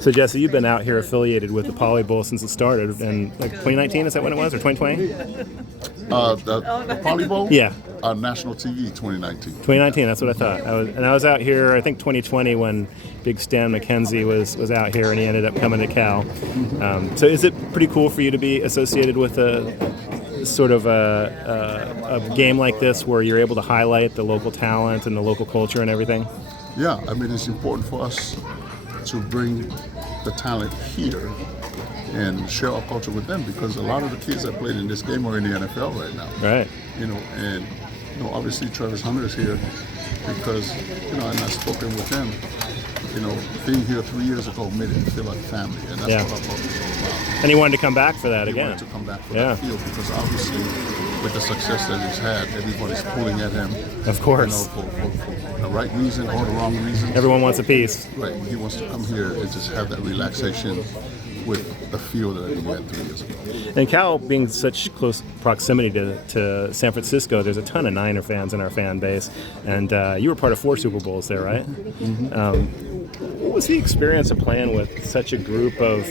So Jesse, you've been out here affiliated with the Poly Bowl since it started, and like 2019, is that when it was, or 2020? The Poly Bowl? Yeah, National TV 2019. 2019. That's what I thought. I was out here, I think 2020, when Big Stan McKenzie was out here, and he ended up coming to Cal. So is it pretty cool for you to be associated with a sort of a game like this, where you're able to highlight the local talent and the local culture and everything? Yeah, I mean, it's important for us to bring the talent here and share our culture with them, because a lot of the kids that played in this game are in the NFL right now. Right. And obviously Travis Hunter is here because, and I've spoken with him. Being here 3 years ago made it feel like family, and that's what I love about. And he wanted to come back for that he again. wanted to come back for that field, because obviously with the success that he's had, everybody's pulling at him. Of course. For the right reason or the wrong reason. Everyone wants a piece. Right. He wants to come here and just have that relaxation with the field that he had 3 years ago. And Cal, being such close proximity to San Francisco, there's a ton of Niner fans in our fan base. And you were part of 4 Super Bowls there, right? Mm-hmm. What was the experience of playing with such a group of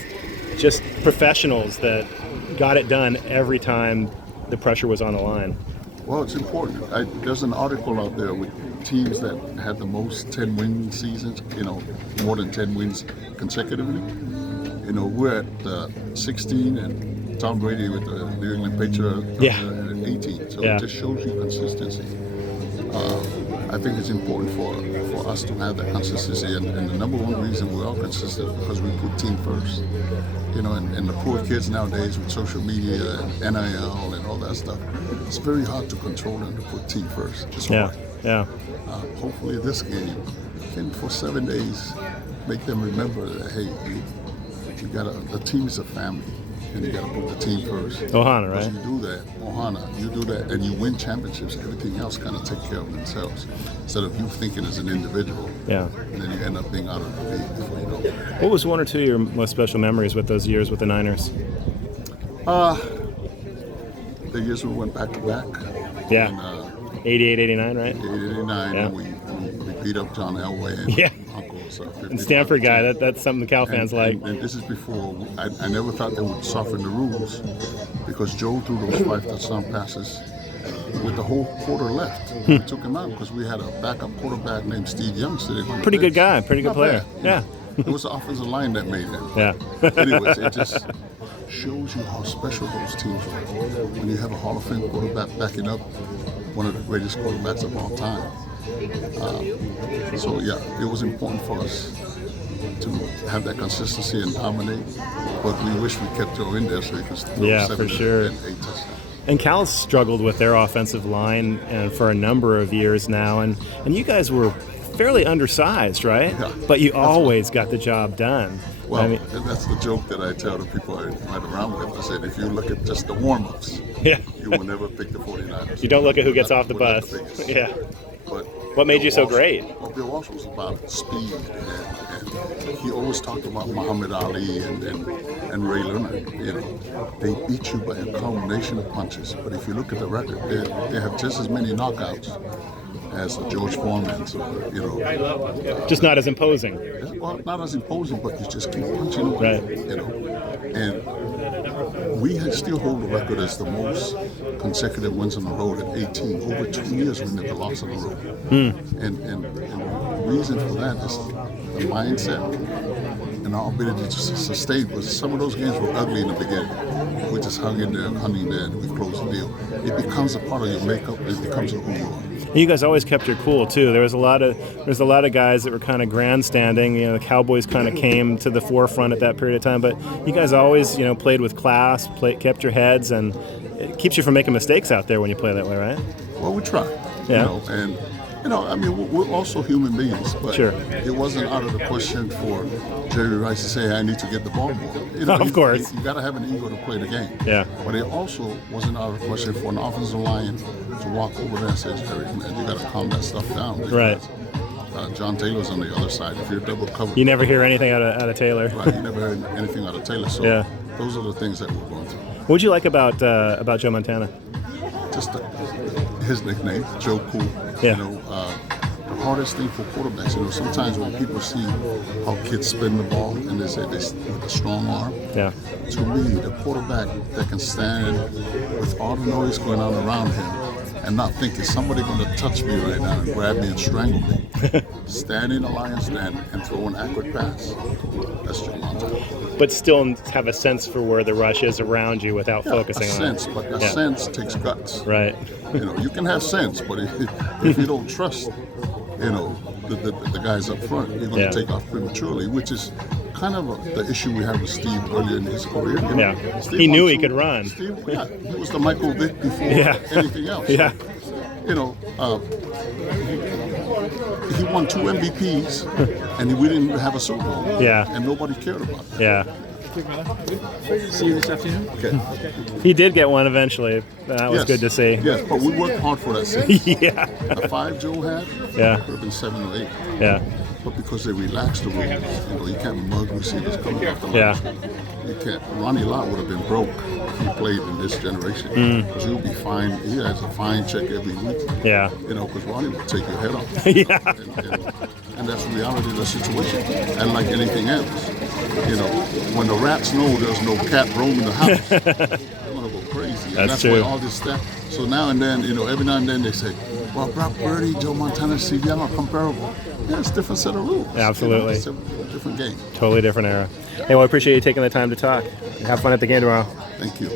just professionals that got it done every time the pressure was on the line? Well, it's important. There's an article out there with teams that had the most 10-win seasons, more than 10 wins consecutively. We're at 16, and Tom Brady with the New England Patriots at 18. So it just shows you consistency. I think it's important for us to have that consistency, and the number one reason we're all consistent because we put team first. And the poor kids nowadays with social media and NIL and all that stuff, it's very hard to control them to put team first. It's hard. Hopefully this game can, for 7 days, make them remember that, hey, the team is a family, and you got to put the team first. Ohana, right? You do that, and you win championships. Everything else kind of take care of themselves, instead of you thinking as an individual. Yeah. And then you end up being out of the league before you know it. What was one or two of your most special memories with those years with the Niners? The years we went back to back. Yeah. 88, 89, right? 89, yeah. And we beat up John Elway and Uncle. And Stanford guy, that's something the Cal fans like. And this is before, I never thought they would soften the rules, because Joe threw those 5 touchdown passes with the whole quarter left. We took him out because we had a backup quarterback named Steve Young sitting on the Pretty bench. good guy, pretty good player. Yeah. It was the offensive line that made him. Yeah. Anyways, it just shows you how special those teams are. When you have a Hall of Fame quarterback backing up one of the greatest quarterbacks of all time. It was important for us to have that consistency and dominate, but we wish we kept Joe in there so he could throw 7 and 8 touchdowns. And Cal's struggled with their offensive line and for a number of years now, and you guys were fairly undersized, right? Yeah. But you always got the job done. Well, that's the joke that I tell the people I ride around with. I said, if you look at just the warm-ups, you will never pick the 49ers. You don't look at who gets off the bus. Yeah. But what made you so great? Well, Bill Walsh was about speed, and he always talked about Muhammad Ali and Ray Leonard. They beat you by a combination of punches. But if you look at the record, they have just as many knockouts as George Foreman. So, just not as imposing. Well, not as imposing, but you just keep punching away. Right. And we still hold the record as the most consecutive wins on the road at 18. Over 2 years we never lost on the road. And the reason for that is the mindset and our ability to sustain. Was some of those games were ugly in the beginning. We just hung in there, and we closed the deal. It becomes a part of your makeup. It becomes who you are. You guys always kept your cool too. There's a lot of guys that were kind of grandstanding. The Cowboys kind of came to the forefront at that period of time, but you guys always played with class, kept your heads, and it keeps you from making mistakes out there when you play that way, right? Well, we try. Yeah. We're also human beings, but sure. It wasn't out of the question for Jerry Rice to say, I need to get the ball more. Of course. You got to have an ego to play the game. Yeah. But it also wasn't out of the question for an offensive line to walk over there and say, Jerry, man, you got to calm that stuff down. Right. John Taylor's on the other side. If you're double covered. You never hear anything out of Taylor. Right. You never heard anything out of Taylor. So those are the things that we're going through. What'd you like about Joe Montana? Just his nickname, Joe Cool. Yeah. The hardest thing for quarterbacks. You know, sometimes when people see how kids spin the ball and they say this with a strong arm, Yeah. to me, the quarterback that can stand with all the noise going on around him and not think, is somebody going to touch me right now and grab me and strangle me? Stand in the lion's den and throw an accurate pass. That's Joe Montana. But still have a sense for where the rush is around you without focusing a on sense, it. but a sense takes guts. Right. You know, you can have sense, but if you don't trust, you know, the guys up front, you're going to take off prematurely, which is kind of the issue we had with Steve earlier in his career. You know? Yeah. Steve He knew won he could run. Steve, he was the Michael Vick before anything else. Yeah. You know, he won 2 MVPs, and we didn't have a Super Bowl. Yeah. And nobody cared about it. Yeah. See you this afternoon. Okay. He did get one eventually. That was good to see. Yes, but we worked hard for that 6. Yeah. The 5 Joe had, Yeah. could have been 7 or 8. Yeah. But because they relaxed the rules, you know, you can't mug receivers coming off the line. Yeah. You can't. Ronnie Lott would have been broke if he played in this generation. Because he'll be fine. He has a fine check every week. Yeah. You know, because Ronnie would take your head off. Yeah. And that's the reality of the situation. And like anything else, you know, when the rats know there's no cat roaming the house, they're gonna go crazy. And that's true. why all this stuff. So now and then, you know, every now and then they say, well, Brock Purdy, Joe Montana, CB are comparable. Yeah, it's a different set of rules. Absolutely. You know, it's a different game. Totally different era. Hey, well, I appreciate you taking the time to talk. Have fun at the game tomorrow. Thank you.